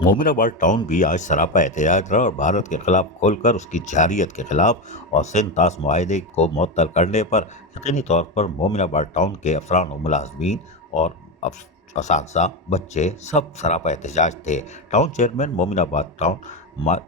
مومنآباد town بھی آج سراپا احتجاج رہا اور بھارت کے خلاف کھول کر اس کی جارحیت کے خلاف اور سندھ طاس معاہدے کو معطل کرنے پر یقینی طور پر مومنآباد ٹاؤن کے افسران و ملازمین اور اساتذہ بچے سب سراپا احتجاج تھے۔ ٹاؤن چیئرمین مومنآباد ٹاؤن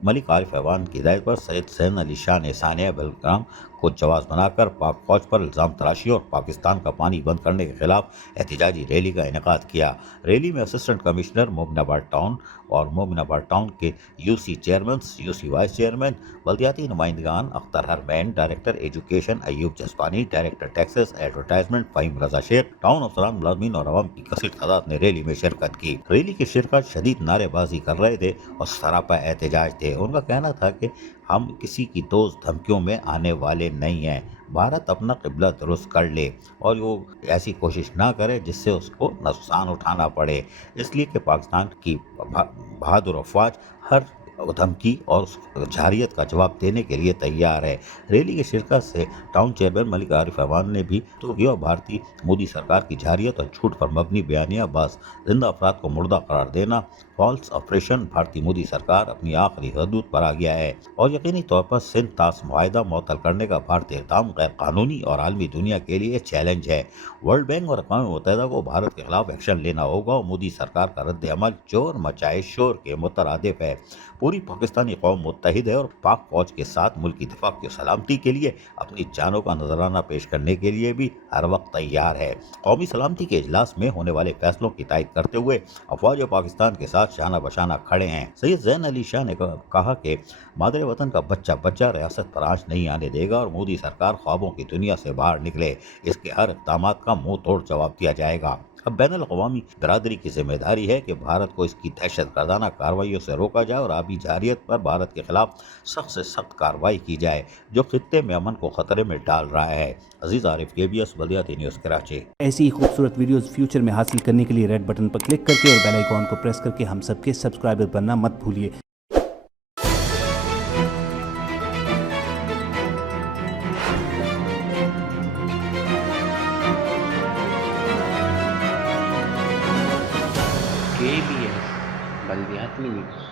ملک عارف ایوان کی ہدایت پر سید حسین علی شاہ نے ثانیہ بلگرام کو جواز بنا کر پاک فوج پر الزام تراشی اور پاکستان کا پانی بند کرنے کے خلاف احتجاجی ریلی کا انعقاد کیا۔ ریلی میں اسسٹنٹ کمشنر مومنآباد ٹاؤن اور مومنآباد ٹاؤن کے U C chairman, U C vice chairman, بلدیاتی نمائندگان Akhtar Harmain, director education Ayub Jaspani, director taxes advertisement Fahim Raza Sheikh, town افسران، ملازمین اور عوام کی کثیر تعداد نے ریلی میں شرکت کی۔ ریلی کے شرکت شدید نعرے بازی کر رہے تھے اور سراپا احتجاج تھے۔ ان کا کہنا تھا کہ ہم کسی کی دوز دھمکیوں میں آنے والے نہیں ہیں، بھارت اپنا قبلہ درست کر لے اور وہ ایسی کوشش نہ کرے جس سے اس کو نقصان اٹھانا پڑے، اس لیے کہ پاکستان کی بہادر افواج ہر دھمکی اور جارحیت کا جواب دینے کے لیے تیار ہے۔ ریلی کی شرکت سے ٹاؤن چیئرمین ملک عارف ایوان نے بھی تو کیا۔ بھارتی مودی سرکار کی جارحیت اور جھوٹ پر مبنی بیانیہ باز زندہ افراد کو مردہ قرار دینا، فالس آپریشن، بھارتی مودی سرکار اپنی آخری حدود پر آ گیا ہے اور یقینی طور پر سندھ طاس معاہدہ معطل کرنے کا بھارتی اقدام غیر قانونی اور عالمی دنیا کے لیے چیلنج ہے۔ ورلڈ بینک اور اقوام متحدہ کو بھارت کے خلاف ایکشن لینا ہوگا اور مودی سرکار کا رد عمل چور مچائے شور کے مترادف ہے۔ پوری پاکستانی قوم متحد ہے اور پاک فوج کے ساتھ ملکی دفاع کی سلامتی کے لیے اپنی جانوں کا نذرانہ پیش کرنے کے لیے بھی ہر وقت تیار ہے۔ قومی سلامتی کے اجلاس میں ہونے والے فیصلوں کی تائید کرتے ہوئے افواج پاکستان کے ساتھ شانہ بشانہ کھڑے ہیں۔ سید حسین علی شاہ نے کہا کہ مادر وطن کا بچہ ریاست پر آنچ نہیں آنے دے گا اور مودی سرکار خوابوں کی دنیا سے باہر نکلے، اس کے ہر اقدامات کا منہ توڑ جواب دیا جائے گا۔ اب بین الاقوامی برادری کی ذمہ داری ہے کہ بھارت کو اس کی دہشت گردانہ کارروائیوں سے روکا جائے اور آبی جارحیت پر بھارت کے خلاف سخت سے سخت کارروائی کی جائے جو خطے میں امن کو خطرے میں ڈال رہا ہے۔ عزیز عارف، KBS بلدیاتی نیوز کراچی۔ ایسی ہی خوبصورت ویڈیوز فیوچر میں حاصل کرنے کے لیے ریڈ بٹن پر کلک کر کے اور بیل آئیکن کو پریس کر کے ہم سب کے سبسکرائبر بننا مت بھولیے۔ KBS بلدیاتی نیوز۔